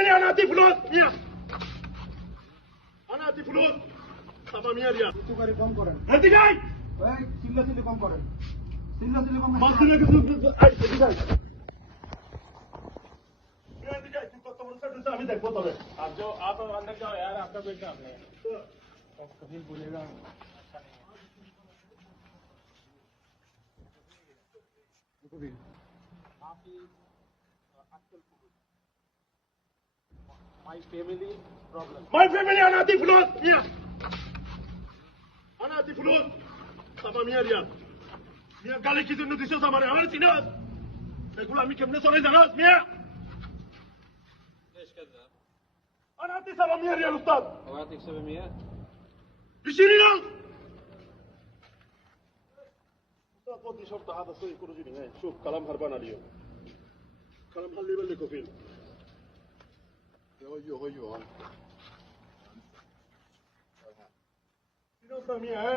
أنا أعطي فلوس مية. أنا أعطي فلوس. طبعا مية ريال. তুকারি কম করেন أنت جاي. ওই চিল্লাচিল্লি কম করেন চিল্লাচিল্লি কম ما أصير لك أي أنت جاي. أنت جاي. أنت تطور سر أمي देख बोतल है. आप जो आप अंदर जाओ यार आपका कोई काम नहीं है तो कभी बोलेगा my family problem My family أنا أعطي فلوس مية. أنا أعطي فلوس. طبعا مية ريال. مية قال لي كذا إنه تيسوس أمانة أمانة تيناس. يقول أمي كم نسوي زناس مية. ايش كذا أنا أعطي 700 ريال أستاذ. اعطيك 700 20 ريال. أستاذ ودي شرطة هذا صير كل جنيه. شوف كلام هربان اليوم. كلام خلي بالك فيه. يو. 100 है